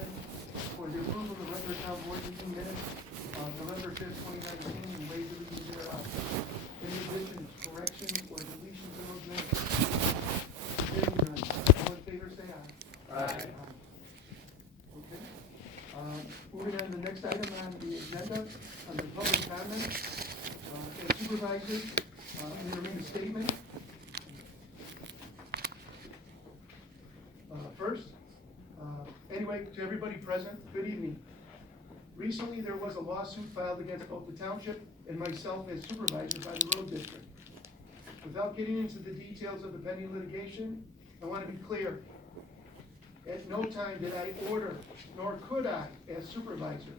7 for the approval of the regular town board meeting minutes on November 5th, 2019, and waive the reading thereof. Any additions, corrections, or deletions of those minutes? Hearing none. All in favor, say aye. Aye. Okay. Moving on to the next item on the agenda, under public comment. As supervisors, I'm going to read a statement. First, anyway, to everybody present, good evening. Recently, there was a lawsuit filed against both the township and myself as supervisor by the road district. Without getting into the details of the pending litigation, I want to be clear. At no time did I order, nor could I, as supervisor,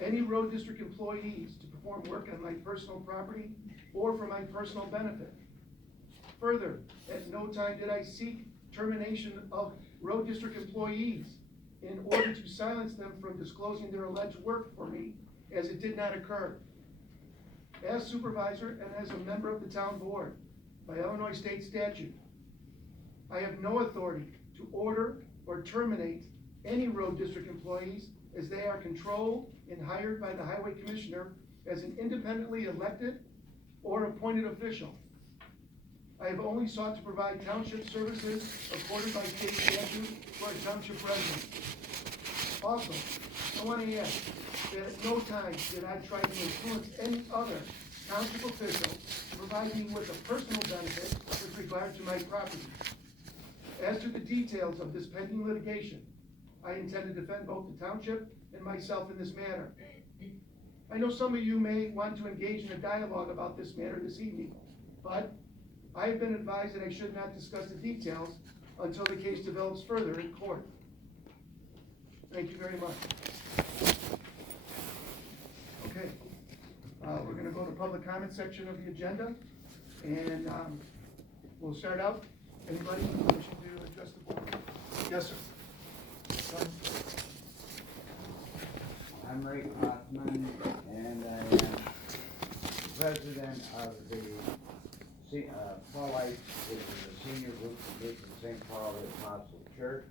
any road district employees to perform work on my personal property or for my personal benefit. Further, at no time did I seek termination of road district employees in order to silence them from disclosing their alleged work for me, as it did not occur. As supervisor and as a member of the town board, by Illinois state statute, I have no authority to order or terminate any road district employees, as they are controlled and hired by the highway commissioner as an independently elected or appointed official. I have only sought to provide township services accorded by state statute for a township resident. Also, I want to add that at no time did I try to influence any other township official to provide me with a personal benefit with regard to my property. As to the details of this pending litigation, I intend to defend both the township and myself in this matter. I know some of you may want to engage in a dialogue about this matter this evening, but I have been advised that I should not discuss the details until the case develops further in court. Thank you very much. Okay, we're going to go to the public comment section of the agenda, and we'll start out. Anybody wishing to address the board? Yes, sir. I'm Ray Kaufman, and I am president of the Paulites, which is a senior group that meets in St. Paul the Apostle Church.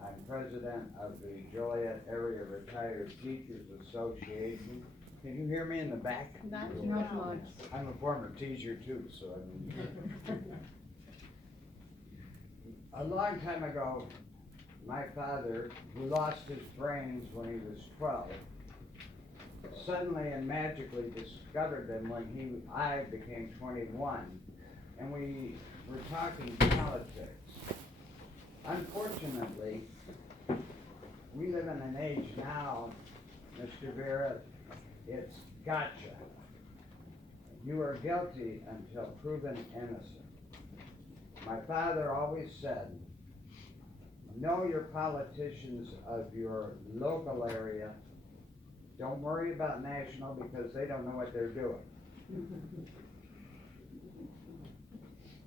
I'm president of the Joliet Area Retired Teachers Association. Can you hear me in the back? Not much. I'm a former teacher too, so I mean. A long time ago, my father, who lost his brains when he was 12, suddenly and magically discovered them when I became 21, and we were talking politics. Unfortunately, we live in an age now, Mr. Vera, it's gotcha. You are guilty until proven innocent. My father always said, know your politicians of your local area. Don't worry about national, because they don't know what they're doing.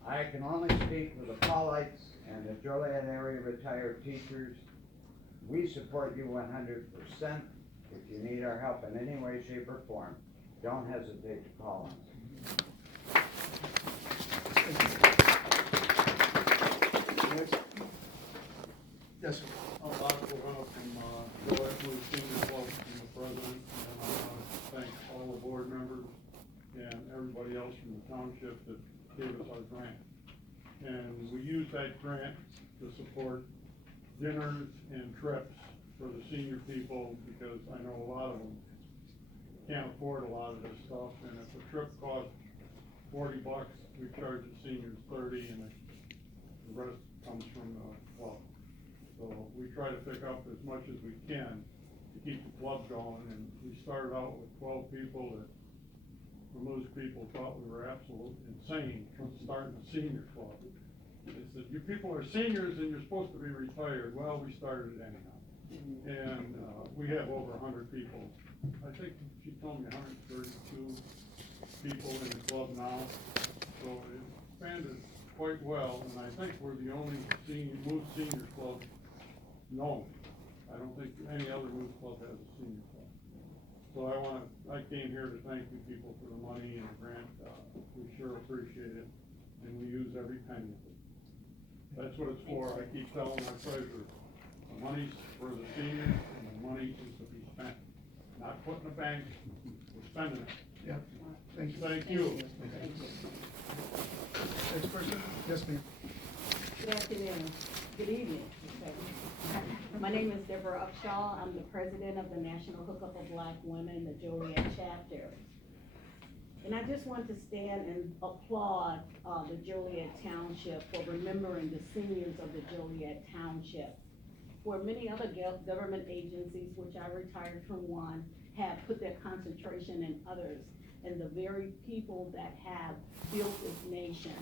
I can only speak for the Paulites and the Joliet Area Retired Teachers. We support you 100%. If you need our help in any way, shape, or form, don't hesitate to call us. Yes, sir. I'm Bob Corona from Joliet Township Senior Club, I'm the president, and I want to thank all the board members and everybody else from the township that gave us our grant. And we use that grant to support dinners and trips for the senior people, because I know a lot of them can't afford a lot of this stuff, and if a trip costs $40, we charge the seniors 30, and the rest comes from the club. So we try to pick up as much as we can to keep the club going, and we started out with 12 people that most people thought we were absolutely insane from starting a senior club. They said, you people are seniors and you're supposed to be retired. Well, we started it anyhow. And we have over 100 people. I think she told me 132 people in the club now. So it expanded quite well, and I think we're the only Moose Senior Club known. I don't think any other Moose Club has a senior club. So I came here to thank you people for the money and the grant. We sure appreciate it, and we use every penny of it. That's what it's for. I keep telling my treasurer, The money's for the seniors, and the money is to be spent, not put in the bank, we're spending it. Yeah, thank you. Thank you. Next person? Yes, ma'am. Good afternoon, good evening. My name is Deborah Upshaw. I'm the president of the National Hookup of Black Women, the Joliet chapter. And I just want to stand and applaud the Joliet Township for remembering the seniors of the Joliet Township. Where many other government agencies, which I retired from one, have put their concentration in others. And the very people that have built this nation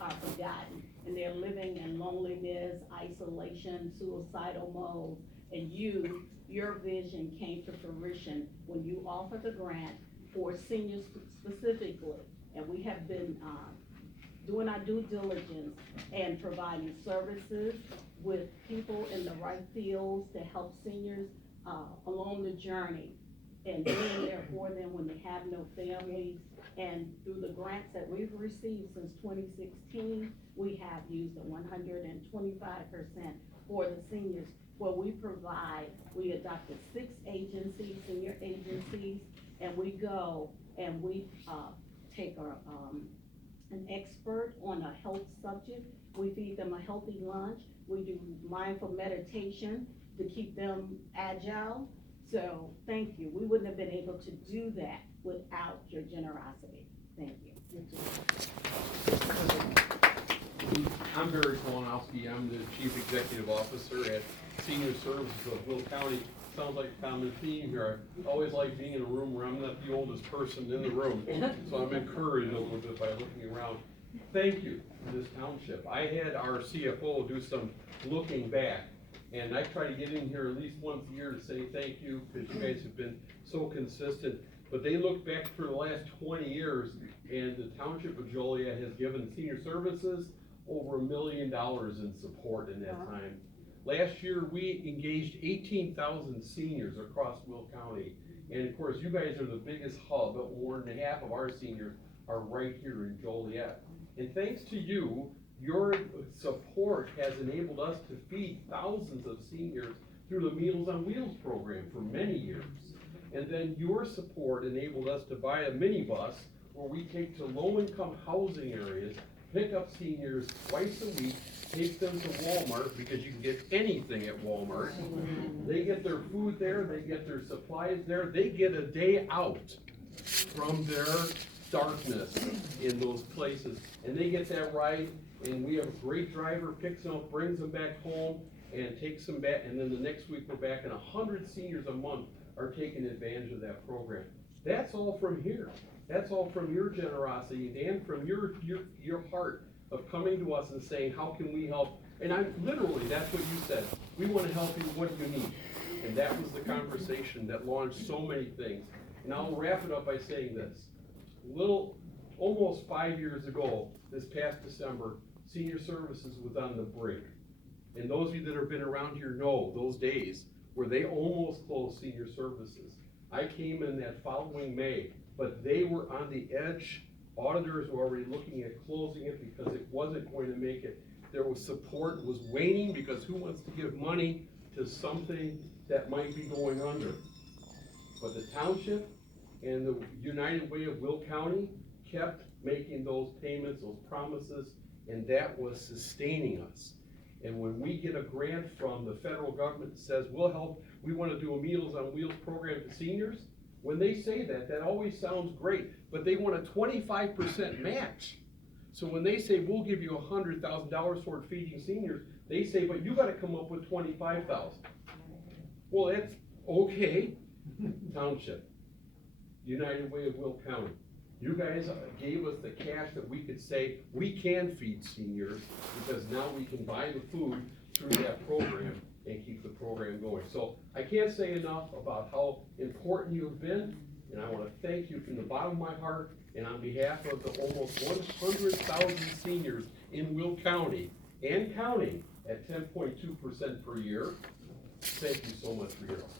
are forgotten. And they're living in loneliness, isolation, suicidal mode. And your vision came to fruition when you offered the grant for seniors specifically. And we have been doing our due diligence and providing services with people in the right fields to help seniors along the journey and being there for them when they have no families. And through the grants that we've received since 2016, we have used 125% for the seniors, where we adopted 6 agencies, senior agencies, and we go and we take an expert on a health subject. We feed them a healthy lunch. We do mindful meditation to keep them agile. So thank you. We wouldn't have been able to do that without your generosity. Thank you. I'm Barry Kolonowski. I'm the Chief Executive Officer at Senior Services of Will County. Sounds like a common theme here. I always like being in a room where I'm not the oldest person in the room, so I'm encouraged a little bit by looking around. Thank you to this township. I had our CFO do some looking back, and I try to get in here at least once a year to say thank you, because you guys have been so consistent. But they look back for the last 20 years, and the Township of Joliet has given senior services over $1 million in support in that time. Last year, we engaged 18,000 seniors across Will County. And of course, you guys are the biggest hub, but more than half of our seniors are right here in Joliet. And thanks to you, your support has enabled us to feed thousands of seniors through the Meals on Wheels program for many years. And then your support enabled us to buy a minibus where we take to low-income housing areas, pick up seniors twice a week, take them to Walmart, because you can get anything at Walmart. They get their food there, they get their supplies there, they get a day out from their darkness in those places. And they get that ride, and we have a great driver, picks them up, brings them back home, and takes them back, and then the next week we're back, and 100 seniors a month are taking advantage of that program. That's all from here. That's all from your generosity and from your heart of coming to us and saying, how can we help? And I'm literally, that's what you said. We want to help you, what do you need? And that was the conversation that launched so many things. And I'll wrap it up by saying this. Almost 5 years ago, this past December, Senior Services was on the brink. And those of you that have been around here know those days where they almost closed Senior Services. I came in that following May, but they were on the edge. Auditors were already looking at closing it because it wasn't going to make it. There was support, was waning, because who wants to give money to something that might be going under? But the township and the United Way of Will County kept making those payments, those promises, and that was sustaining us. And when we get a grant from the federal government that says, we'll help, we want to do a Meals on Wheels program to seniors, when they say that, that always sounds great, but they want a 25% match. So when they say, we'll give you $100,000 toward feeding seniors, they say, but you gotta come up with $25,000. Well, that's okay. Township, United Way of Will County, you guys gave us the cash that we could say, we can feed seniors, because now we can buy the food through that program and keep the program going. So I can't say enough about how important you've been, and I want to thank you from the bottom of my heart, and on behalf of the almost 100,000 seniors in Will County and counting at 10.2% per year. Thank you so much for your help.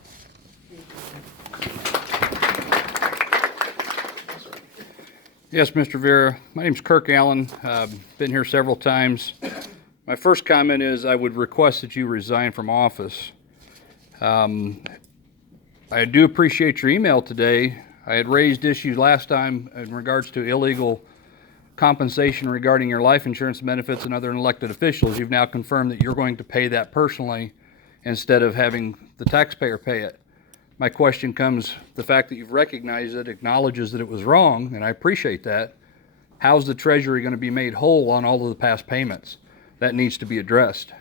Yes, Mr. Vera. My name's Kirk Allen. Been here several times. My first comment is I would request that you resign from office. I do appreciate your email today. I had raised issues last time in regards to illegal compensation regarding your life insurance benefits and other elected officials. You've now confirmed that you're going to pay that personally instead of having the taxpayer pay it. My question comes, the fact that you've recognized it, acknowledges that it was wrong, and I appreciate that. How's the Treasury going to be made whole on all of the past payments? That needs to be addressed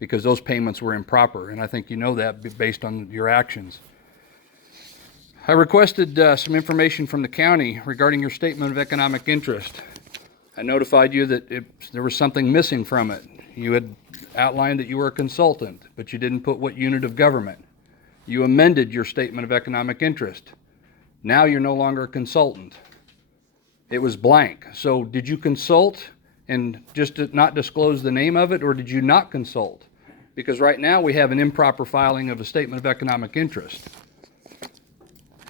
because those payments were improper, and I think you know that based on your actions. I requested some information from the county regarding your statement of economic interest. I notified you that there was something missing from it. You had outlined that you were a consultant, but you didn't put what unit of government. You amended your statement of economic interest. Now you're no longer a consultant. It was blank. So did you consult and just not disclose the name of it, or did you not consult? Because right now we have an improper filing of a statement of economic interest.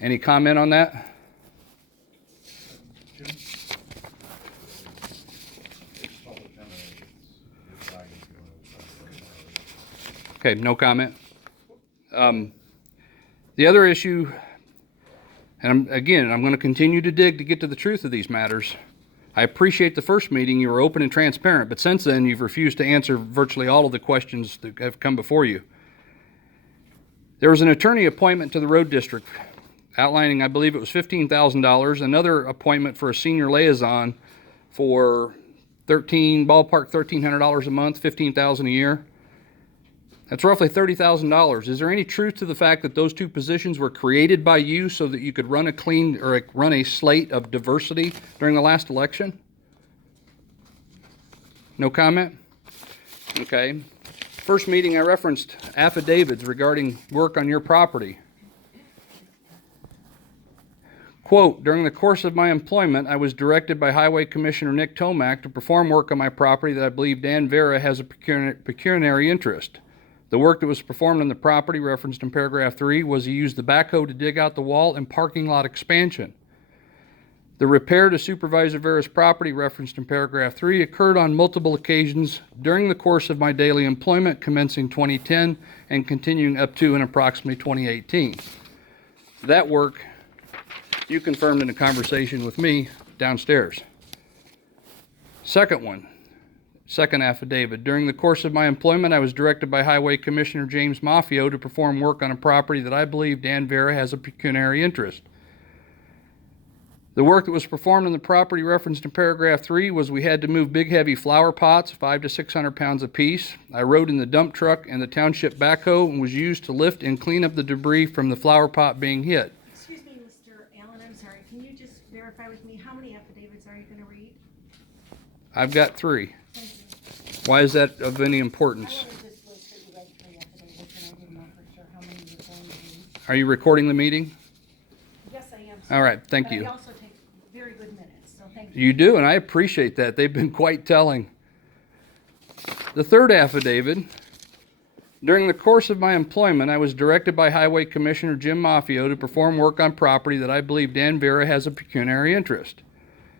Any comment on that? Okay, no comment. The other issue, and I'm going to continue to dig to get to the truth of these matters. I appreciate the first meeting, you were open and transparent, but since then you've refused to answer virtually all of the questions that have come before you. There was an attorney appointment to the road district outlining, I believe it was $15,000, another appointment for a senior liaison for ballpark $1,300 a month, $15,000 a year. That's roughly $30,000. Is there any truth to the fact that those two positions were created by you so that you could run a slate of diversity during the last election? No comment? Okay. First meeting I referenced affidavits regarding work on your property. Quote, during the course of my employment, I was directed by Highway Commissioner Nick Tomac to perform work on my property that I believe Dan Vera has a pecuniary interest. The work that was performed on the property referenced in paragraph 3 was he used the backhoe to dig out the wall and parking lot expansion. The repair to Supervisor Vera's property referenced in paragraph 3 occurred on multiple occasions during the course of my daily employment commencing 2010 and continuing up to and approximately 2018. That work you confirmed in a conversation with me downstairs. Second affidavit. During the course of my employment, I was directed by Highway Commissioner James Maffio to perform work on a property that I believe Dan Vera has a pecuniary interest. The work that was performed on the property referenced in paragraph 3 was we had to move big heavy flower pots, 500 to 600 pounds apiece. I rode in the dump truck and the township backhoe and was used to lift and clean up the debris from the flower pot being hit. Excuse me, Mr. Allen, I'm sorry. Can you just verify with me, how many affidavits are you going to read? I've got 3. Thank you. Why is that of any importance? I wanted just list that you read 3 affidavits, and I didn't know for sure how many you were going to read. Are you recording the meeting? Yes, I am. All right, thank But you. I also take very good minutes, so thank you. You do, and I appreciate that. They've been quite telling. The third affidavit. During the course of my employment, I was directed by Highway Commissioner Jim Maffio to perform work on property that I believe Dan Vera has a pecuniary interest.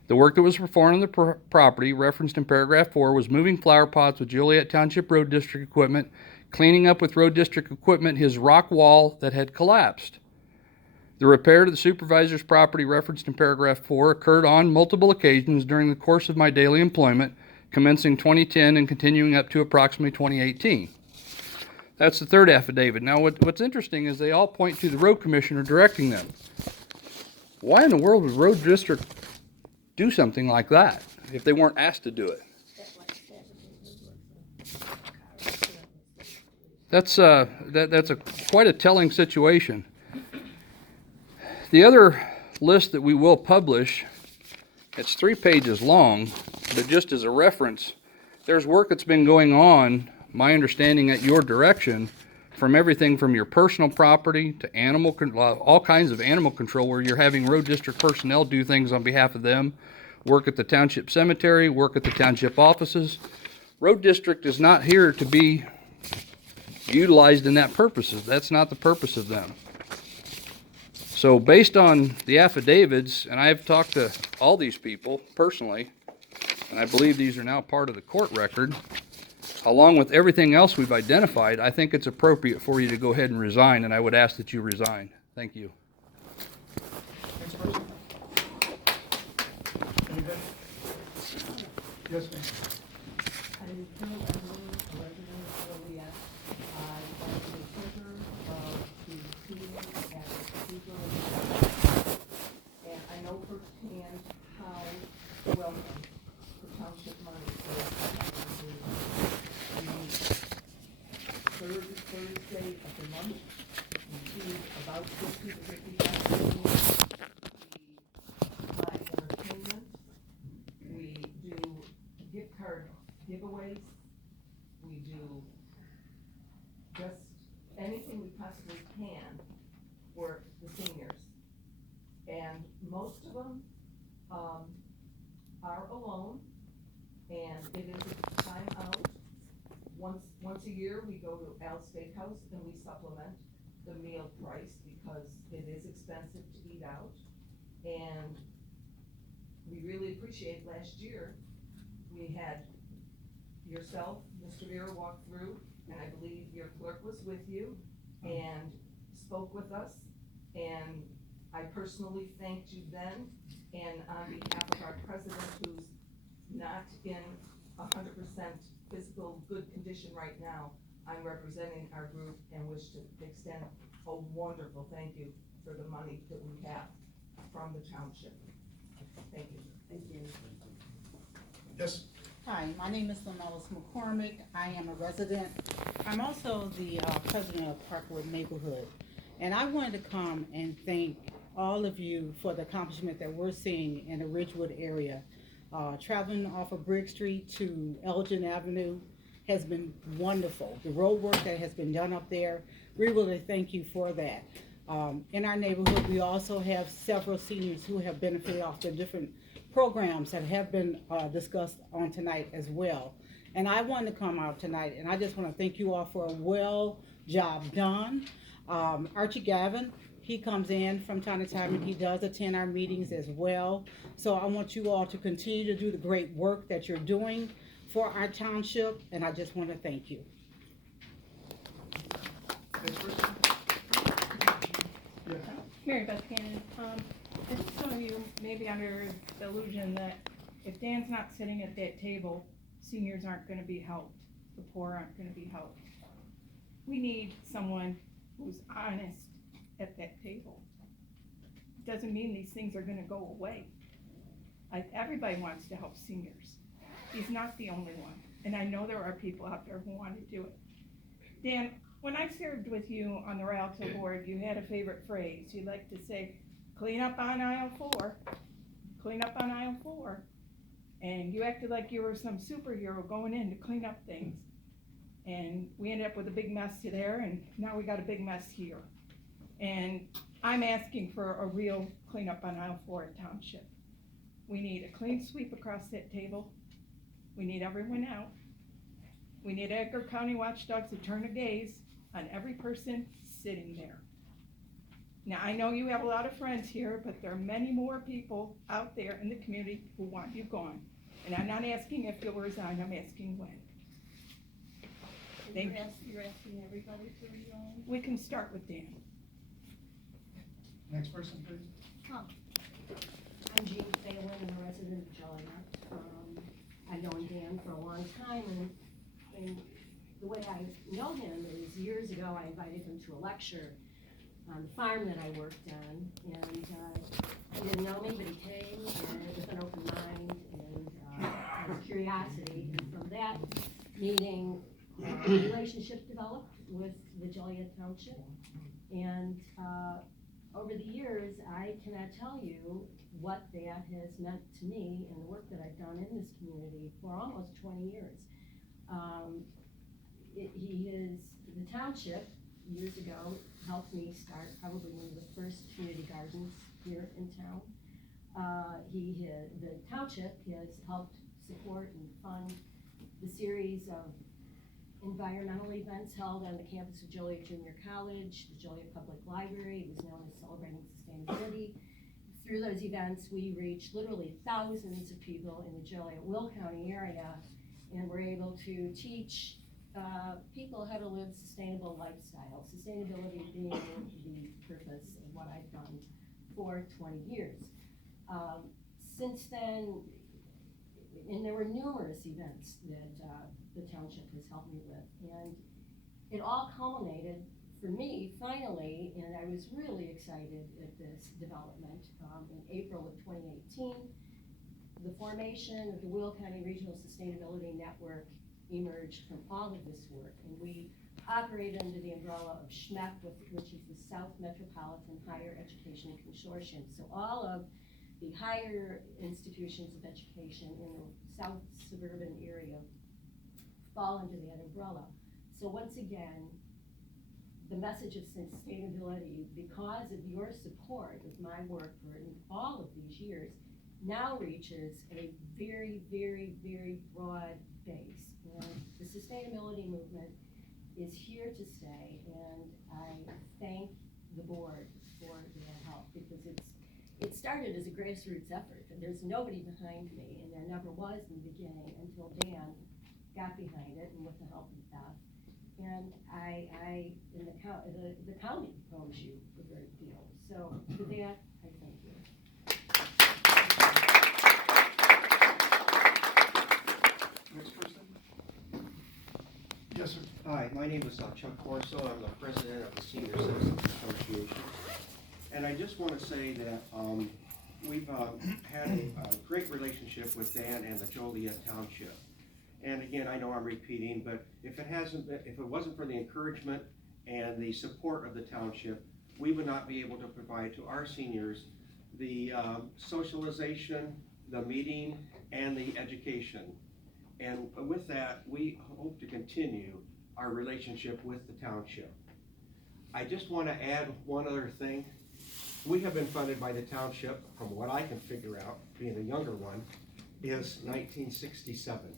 The work that was performed on the property, referenced in paragraph 4, was moving flower pots with Joliet Township Road District equipment, cleaning up with Road District equipment his rock wall that had collapsed. The repair to the supervisor's property, referenced in paragraph 4, occurred on multiple occasions during the course of my daily employment, commencing 2010 and continuing up to approximately 2018. That's the third affidavit. Now, what's interesting is they all point to the road commissioner directing them. Why in the world would Road District do something like that if they weren't asked to do it? That's quite a telling situation. The other list that we will publish, it's 3 pages long, but just as a reference, there's work that's been going on, my understanding at your direction, from everything from your personal property to all kinds of animal control, where you're having Road District personnel do things on behalf of them, work at the township cemetery, work at the township offices. Road District is not here to be utilized in that purposes. That's not the purpose of them. So based on the affidavits, and I've talked to all these people personally, and I believe these are now part of the court record, along with everything else we've identified, I think it's appropriate for you to go ahead and resign, and I would ask that you resign. Thank you. Next person. Anybody? Yes, ma'am. I'm Carol Edwards, resident of Joliet. I am the treasurer of the seniors at Cathedral in Joliet. And I know firsthand how welcome the township money is to the third Thursday of the month. We receive about 50 to 55 people. We buy entertainment. We do gift card giveaways. We do just anything we possibly can for the seniors. And most of them, are alone, and it is a time out. Once a year, we go to Al's Steakhouse and we supplement the meal price because it is expensive to eat out. And we really appreciate last year, we had yourself, Mr. Vera, walk through, and I believe your clerk was with you and spoke with us. And I personally thanked you then, and on behalf of our president, who's not in 100% physical good condition right now, I'm representing our group and wish to extend a wonderful thank you for the money that we have from the township. Thank you. Thank you. Yes. Hi, my name is Lamelis McCormick. I am a resident. I'm also the president of Parkwood Neighborhood. And I wanted to come and thank all of you for the accomplishment that we're seeing in the Ridgewood area. Traveling off of Briggs Street to Elgin Avenue has been wonderful. The road work that has been done up there, we really thank you for that. In our neighborhood, we also have several seniors who have benefited off the different programs that have been discussed on tonight as well. And I wanted to come out tonight, and I just want to thank you all for a well job done. Archie Gavin, he comes in from time to time and he does attend our meetings as well. So I want you all to continue to do the great work that you're doing for our township, and I just want to thank you. Next person. Yeah. Mary Beth Cannon, I think some of you may be under the illusion that if Dan's not sitting at that table, seniors aren't gonna be helped, the poor aren't gonna be helped. We need someone who's honest at that table. Doesn't mean these things are gonna go away. Everybody wants to help seniors. He's not the only one, and I know there are people out there who want to do it. Dan, when I served with you on the Rialto board, you had a favorite phrase. You'd like to say, clean up on aisle 4, clean up on aisle 4. And you acted like you were some superhero going in to clean up things. And we ended up with a big mess there, and now we got a big mess here. And I'm asking for a real cleanup on aisle 4 at Township. We need a clean sweep across that table. We need everyone out. We need Edgar County watchdogs to turn a gaze on every person sitting there. Now, I know you have a lot of friends here, but there are many more people out there in the community who want you gone. And I'm not asking if you'll resign, I'm asking when. You're asking everybody to resign? We can start with Dan. Next person, please. I'm Jean Phelan, I'm a resident of Joliet. I've known Dan for a long time, and the way I know him is years ago I invited him to a lecture on the farm that I worked on, and he didn't know me, but he came and with an open mind and curiosity, and from that meeting, a relationship developed with the Joliet Township, and over the years, I cannot tell you what that has meant to me and the work that I've done in this community for almost 20 years. The township, years ago, helped me start probably one of the first community gardens here in town. The township has helped support and fund the series of environmental events held on the campus of Joliet Junior College, the Joliet Public Library. It was known as Celebrating Sustainability. Through those events, we reached literally thousands of people in the Joliet-Will County area, And we're able to teach people how to live sustainable lifestyle, sustainability being the purpose of what I've done for 20 years. Since then, and there were numerous events that the township has helped me with, and it all culminated for me finally, and I was really excited at this development in April of 2018. The formation of the Will County Regional Sustainability Network emerged from all of this work, and we operate under the umbrella of SHMEC, which is the South Metropolitan Higher Education Consortium. So all of the higher institutions of education in the south suburban area fall under that umbrella. So once again, the message of sustainability, because of your support of my work for all of these years, now reaches a very, very, very broad base. And the sustainability movement is here to stay, and I thank the board for their help, because it started as a grassroots effort, and there's nobody behind me, and there never was in the beginning until Dan got behind it, and with the help of Beth. And in the county owes you a great deal. So for that, I thank you. Next person? Yes, sir. Hi, my name is Chuck Corso. I'm the president of the Senior Citizens Association. And I just want to say that we've had a great relationship with Dan and the Joliet Township. And again, I know I'm repeating, but if it wasn't for the encouragement and the support of the township, we would not be able to provide to our seniors the socialization, the meeting, and the education. And with that, we hope to continue our relationship with the township. I just want to add one other thing. We have been funded by the township, from what I can figure out, being a younger one, is 1967.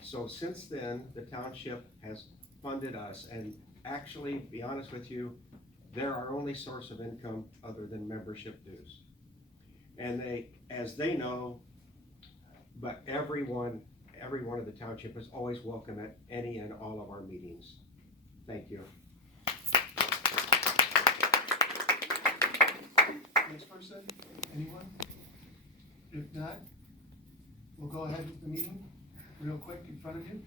So since then, the township has funded us, and actually, to be honest with you, they're our only source of income other than membership dues. And as they know, but every one of the township is always welcome at any and all of our meetings. Thank you. Next person? Anyone? If not, we'll go ahead with the meeting real quick in front of you.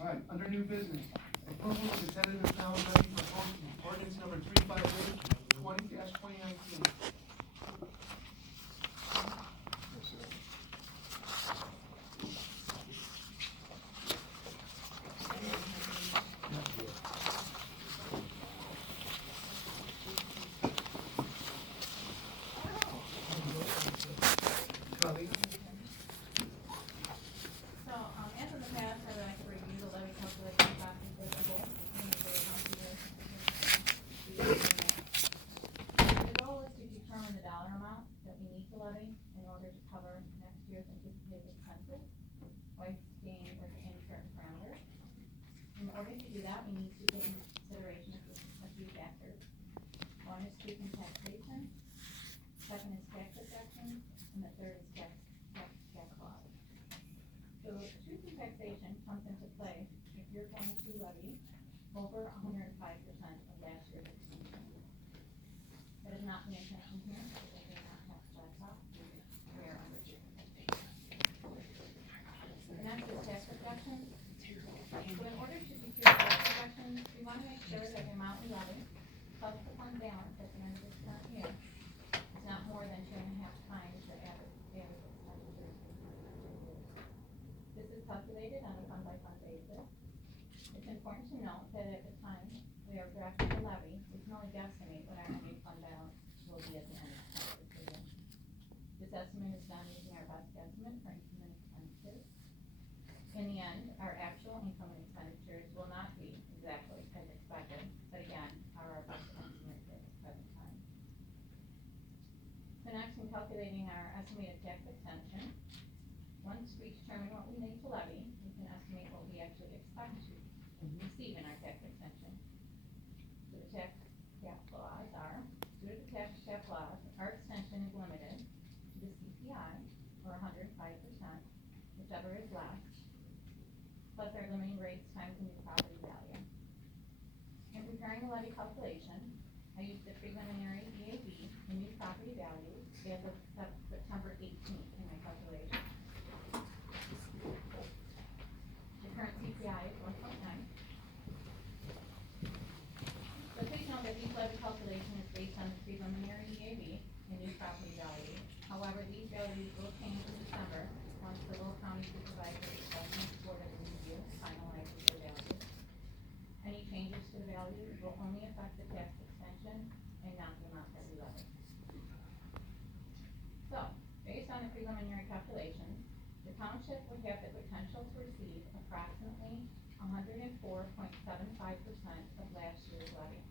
All right, under new business, approval of the tentative calendar for posting ordinance number 358, 20-2019. Colleague? So, as in the past, I would like to review the levy calculation documents available in the board document. The goal is to determine the dollar amount that we need to levy in order to cover next year's anticipated expenses, while staying within certain parameters. In order to do that, we need to take into consideration a few factors. One is truth in taxation, second is tax deduction, and the third is tax laws. So truth in taxation comes into play if you're going to levy over 105% of last year's expenses. That is not the intention here, because they do not have flat top, we are under truth in taxation. The next is tax deduction. So in order to secure tax deduction, we want to make sure that the amount we levy plus the fund balance at the end of this current year is not more than 2.5 times the average expenditures. This is calculated on a fund-by-fund basis. It's important to note that at the time we are drafting the levy, we can only guesstimate what our ending fund balance will be at the end of the fiscal year. This estimate is done using our best estimate for income and expenditures. In the end, our actual income and expenditures will not be exactly as expected, but again, are our best estimate at the present time. So next, in calculating our estimated tax exemption, once we determine what we need to levy, we can estimate what we actually expect to receive in our tax exemption. So the tax cap laws are, due to the tax cap laws, our extension is limited to the CPI, or 105% whatever is left, plus our limiting rates times the new property value. In preparing the levy calculation, I used the preliminary EAV, the new property value, as of September 18th in my calculation. The current CPI is 1.9. So please note that each levy calculation is based on the preliminary EAV and new property value. However, these values will change in December once the Will County Supervisor Assessment Board of Review finalizes the value. Any changes to the value will only affect the tax extension and not the amount that we levy. So, based on the preliminary calculations, the township would have the potential to receive approximately 104.75% of last year's levy.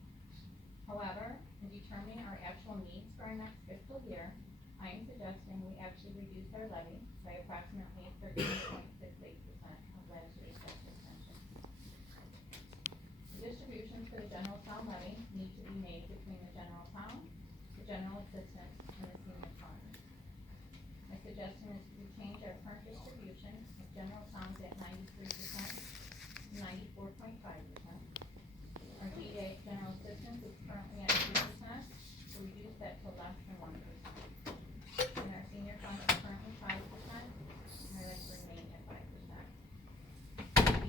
However, in determining our actual needs for our next fiscal year, I am suggesting we actually reduce our levy by approximately 13.68% of last year's tax extension. The distributions for the general town levy need to be made between the general town, the general assistance, and the senior fund. My suggestion is to change our current distribution of general towns at 93% to 94.5%. Our GA general assistance is currently at 2%, so reduce that to less than 1%. And our senior fund is currently 5%, and I'd like to remain at 5%.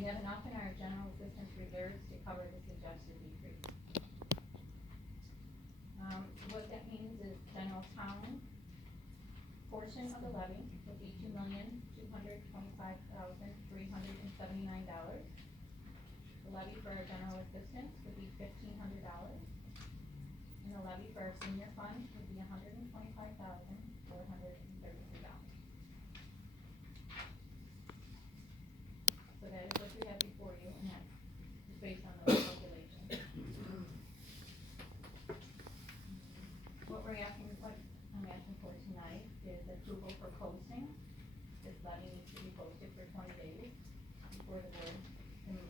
We have enough in our general assistance reserves to cover the suggested decrease. What that means is general town portion of the levy would be $2,225,379. The levy for our general assistance would be $1,500, and the levy for our senior fund would be $125,433. So that is what you have before you, and that is based on those calculations. What I'm asking for tonight is approval for posting. This levy needs to be posted for 20 days before the board can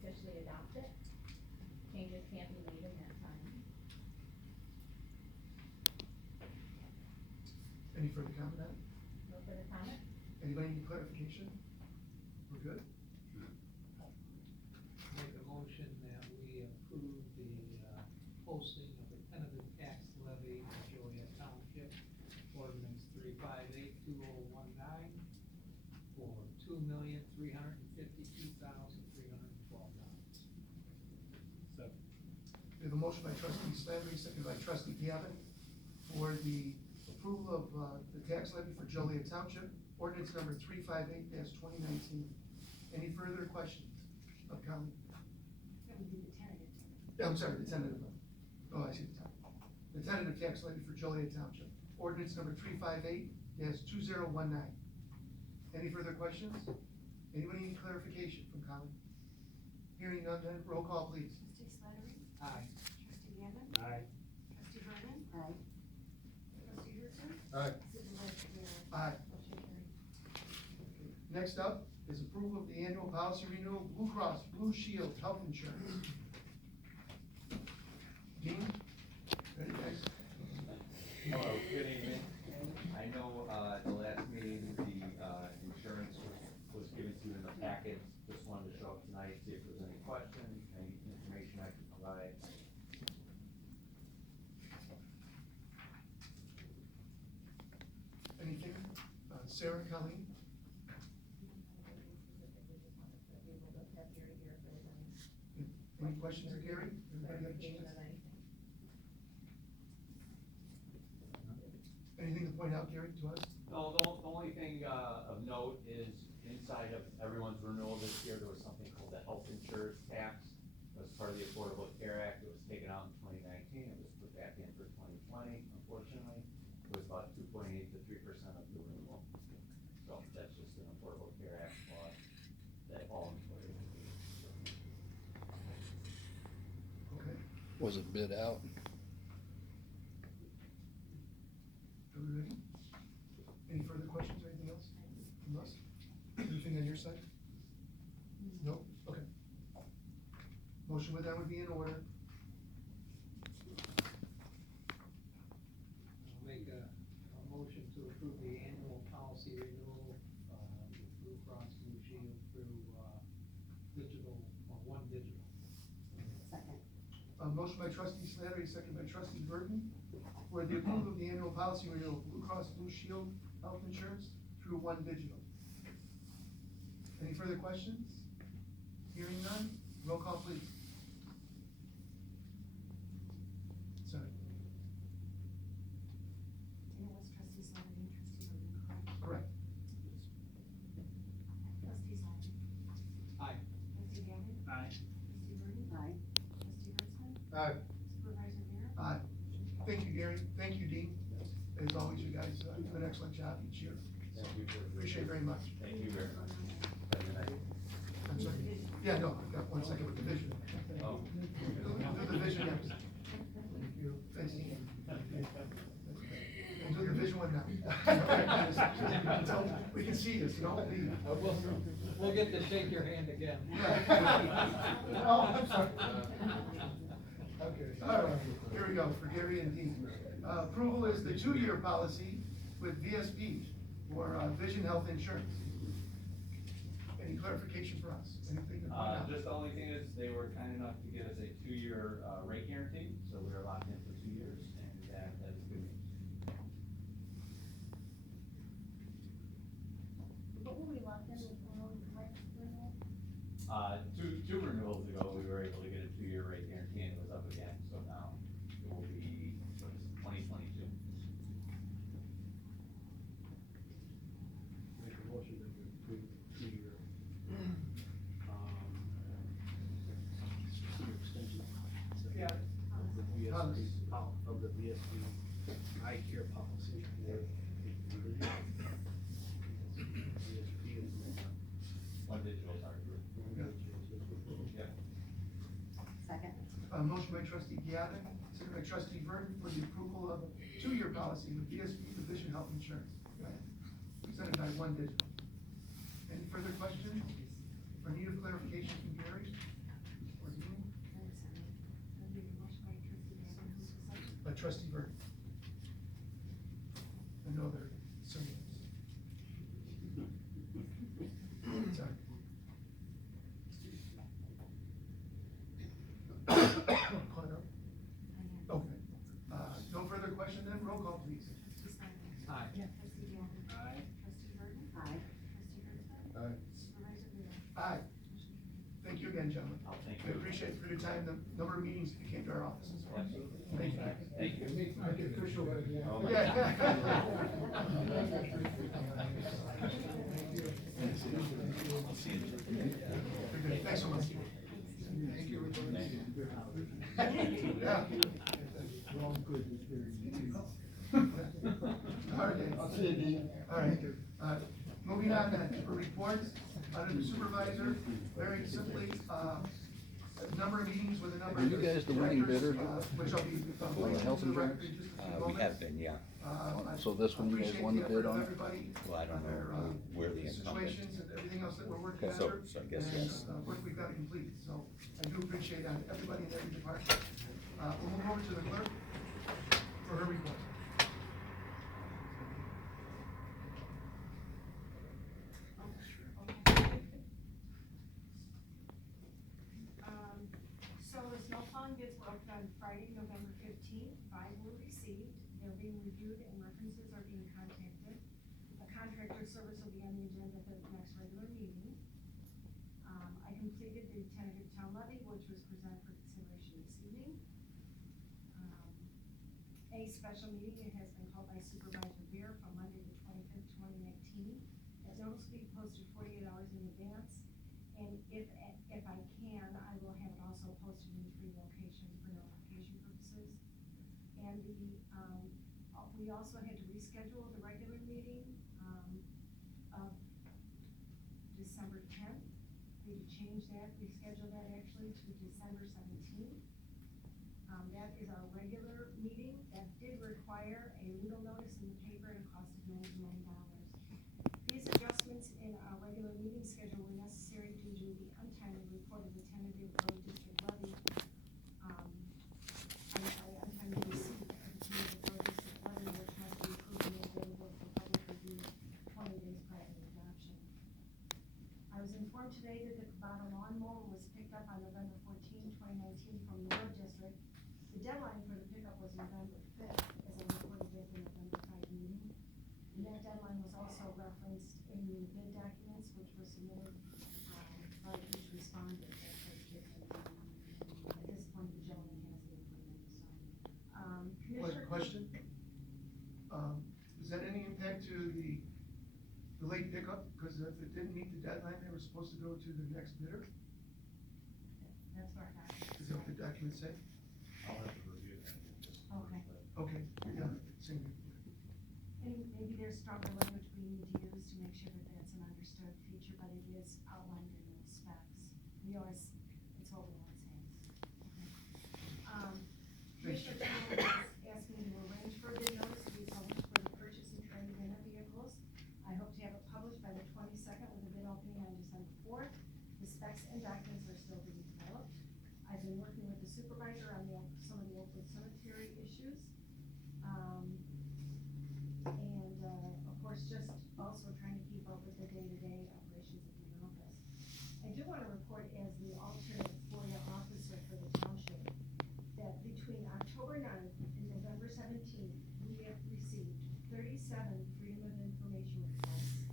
officially adopt it. Changes can't be made in that time. Any further comment on it? No further comment? Anybody need clarification? We're good? Make a motion that we approve the posting of the tentative tax levy in Joliet Township, ordinance 358-2019 for $2,352,312. We have a motion by trustee Slattery, seconded by trustee Gavin, for the approval of the tax levy for Joliet Township, ordinance number 358-2019. Any further questions of comment? I'm sorry, the tentative one. Oh, I see the time. The tentative tax levy for Joliet Township, ordinance number 358-2019. Any further questions? Anybody need clarification from Colin? Hearing none, then roll call, please. Trustee Slattery? Aye. Trustee Gavin? Aye. Trustee Vernon? Aye. Trustee Hudson? Aye. Supervisor Garrett? Aye. Motion carried. Next up is approval of the annual policy renewal, Blue Cross Blue Shield Health Insurance. Dean? Ready, guys? Hello, good evening. I know, at the last meeting, the, insurance was given to you in the packet. Just wanted to show up tonight, see if there's any questions, any information I can provide. Anything? Sarah, Colleen? Any questions of Gary? Everybody have a chance? Anything to point out, Gary, to us? No, the only thing, of note is inside of everyone's renewal this year, there was something called the health insurance tax. It was part of the Affordable Care Act. It was taken out in 2019. It was put back in for 2020, unfortunately. It was about 2.8 to 3% of the renewal. So that's just an Affordable Care Act law that all employees. Okay. Was it bid out? Are we ready? Any further questions or anything else from us? Anything on your side? No? Okay. Motion with that would be in order. I'll make a motion to approve the annual policy renewal, Blue digital, one digital. Second. Motion by trustee Slattery, second by trustee Burton, for the approval of the annual policy renewal of Blue Cross Blue Shield health insurance through One Digital. Any further questions? Hearing none, roll call please. Sorry. And it was trustee Slattery and trustee Burton, Correct. correct? Trustee Slattery? Aye. Trustee Gavin? Aye. Trustee Burton? Aye. Trustee Britzman? Aye. Supervisor Vera? Aye. Thank you, Gary. Thank you, Dean. As always, you guys do an excellent job each year. So, appreciate it very much. Thank you very much. I'm sorry. Yeah, no, I've got 1 second with the vision. Oh. Do the vision next. Thank you. Thanks. And do the vision one now. So we can see this, don't leave. We'll get to shake your hand again. Oh, I'm sorry. Okay, all right, here we go, for Gary and Dean. Approval is the 2-year policy with VSP for vision health insurance. Any clarification for us? Anything to point out? Just the only thing is, they were kind enough to give us a 2-year, rate guarantee, so we are locked in for 2 years, and that is good news. What were we locked in with renewal? Two renewals ago, we were able to get a 2-year rate guarantee, and it was up again, so now it will be, what is it, 2022. Make a motion to approve 2-year. Extension. Yeah. Of the Policy. VSP, of the VSP eye care policy. VSP is. One digital, sorry. Yeah. Second. Motion by trustee Gavin, second by trustee Burton for the approval of a 2-year policy with VSP for vision health insurance. Presented by One Digital. Any further questions or need of clarification from Gary? Or Dean? By trustee Burton. I know they're singing. Sorry. Caught up? Okay. No further question then, roll call please. Trustee Slattery? Aye. Trustee Gavin? Aye. Trustee Burton? Aye. Trustee Britzman? Aye. Supervisor Vera? Aye. Thank you again, gentlemen. Oh, thank We you. appreciate for your time, the number of meetings you came to our offices. Absolutely. Thank you. Thank you. Make it official. Oh, my Yeah. I'll see you. Very good. Thanks so much. Thank you. Yeah. All right. I'll see you, Dean. All right. Moving on then, for reports, under the supervisor, very simply, a number of meetings with a number Are of. you guys the winning directors, bidder which I'll be. for the health insurance? We have been, yeah. So this one, you guys won the bid on it? Well, I don't know where the incumbent. Situations and everything else that we're working Okay, so- under. so I guess and, yes. Work we've got completed, so I do appreciate everybody in every department. We'll move over to the clerk for her report. So the snow plowing bids were opened on Friday, November 15th. 5 were received. They're being reviewed and references are being contacted. A contractor service will be on the agenda for the next regular meeting. I completed the tentative town levy, which was presented for consideration this evening. A special meeting has been called by Supervisor Beer for Monday the 25th, 2019. That notice will be posted 48 hours in advance. And if I can, I will have it also posted in 3 locations for notification purposes. And we also had to reschedule the regular meeting, of December 10th. We had to change that, reschedule that actually to December 17th. That is our regular meeting. That did require a legal notice in the paper at a cost of $99. These adjustments in our regular meeting schedule were necessary due to the untimely report of the tentative road district levy. Untimely receipt of the tentative road district levy, which must be approved and available for public review 20 days prior to adoption. I I was informed today that the Kubota lawnmower was picked up on November 14, 2019 from the road district. The deadline for the pickup was November 5th, as I reported at the November 5 meeting. And that deadline was also referenced in the bid documents, which were submitted by each responder. At this point, the gentleman has the agreement, so. Commissioner. Question? Is that any impact to the late pickup? Because if it didn't meet the deadline, they were supposed to go to the next bidder? That's what I got. Is that what the documents say? I'll have to review that. Okay. Okay, yeah, same. And maybe there's stronger language we need to use to make sure that that's an understood feature, but it is outlined in those specs. We always, it's what we always say. Okay. Commissioner Townsend has asked me to arrange for a bid notice to be published for the purchase and trade of inner vehicles. I hope to have it published by the 22nd with a bid opening on December 4th. The specs and documents are still being developed. I've been working with the supervisor on some of the Oakwood Cemetery issues. Of course, just also trying to keep up with the day-to-day operations of the office. I do want to report as the alternate FOIA officer for the township that between October 9th and November 17th, we have received 37 Freedom of Information requests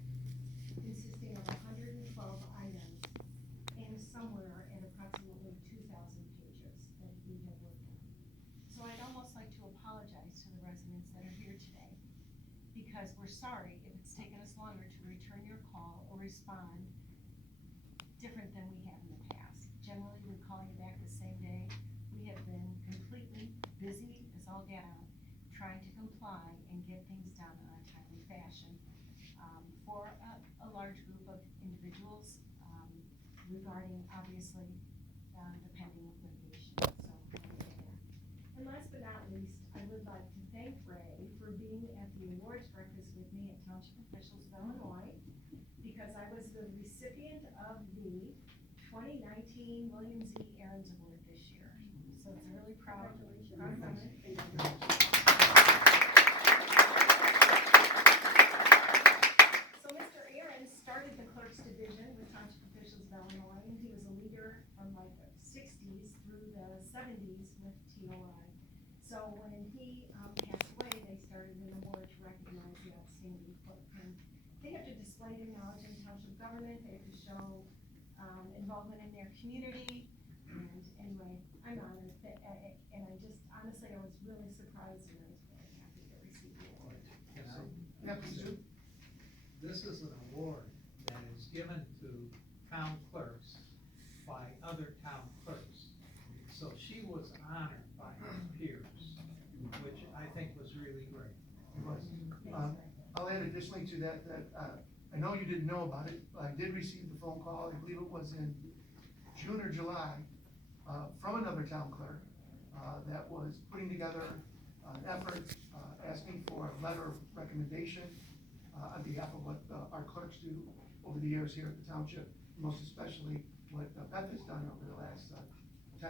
consisting of 112 items and somewhere at approximately 2,000 pages that we have worked on. So I'd almost like to apologize to the residents that are here today, because we're sorry if it's taken us longer to return your call or respond different than we have in the past. Generally, we call you back the same day. We have been completely busy as all get out, trying to comply and get things done in a timely fashion for a large group of individuals regarding, obviously, the pending litigation. And last but not least, I would like to thank Ray for being at the awards breakfast with me at Township Officials of Illinois, because I was the recipient of the 2019 William Z. Aarons Award this year. So it's a really proud moment. So Mr. Aarons started the clerk's division with Township Officials of Illinois, and he was a leader from like the 60s through the 70s with TOI. So when he passed away, they started an award to recognize the outstanding clerk. And they have to display their knowledge in township government, they have to show involvement in their community. And anyway, I'm honored, and I just, honestly, I was really surprised and I was really happy to receive the award. Can I? Yeah, please do. This is an award that is given to town clerks by other town clerks. So she was honored by her peers, which I think was really great. I'll add additionally to that, I know you didn't know about it, but I did receive the phone call, I believe it was in June or July, from another town clerk, that was putting together an effort, asking for a letter of recommendation, on behalf of what, our clerks do over the years here at the township, most especially what Beth has done over the last